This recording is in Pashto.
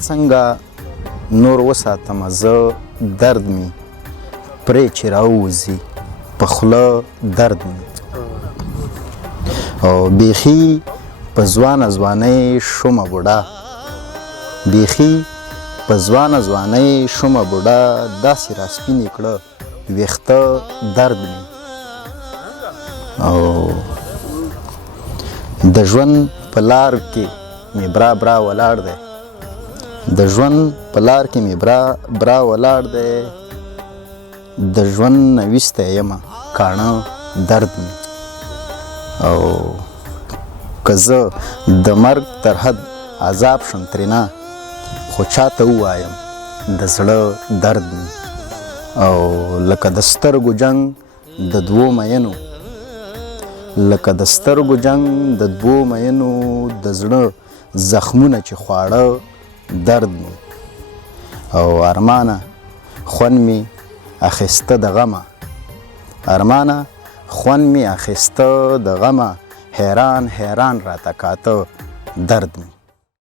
څنګه نور وساتمه زه درد می پرې چې راووځي په خوله درد می او بیخي په ځوانه ځوانۍ شومه بوډا بیخي په ځوانه ځوانۍ شومه بوډا داسې راسپینې کړه ویښته درد می او د ژوند په لار کې مې برا ولاړ دی د ژوند په لار کې مې برا ولاړ دی د ژوند نه ویستی یمه کاڼه درد می او که زه د مرګ تر حد عذاب شم ترېنه خو چاته ووایم د زړه درد می او لکه د سترګو جنګ د دوو مینو لکه د سترګو جنګ د دوو مینو د زړه زخمونه چې خواړه درد می او ارمانه خوند می اخیسته د غمه ارمانه خوند می اخیسته د غمه حیران راته کاته درد می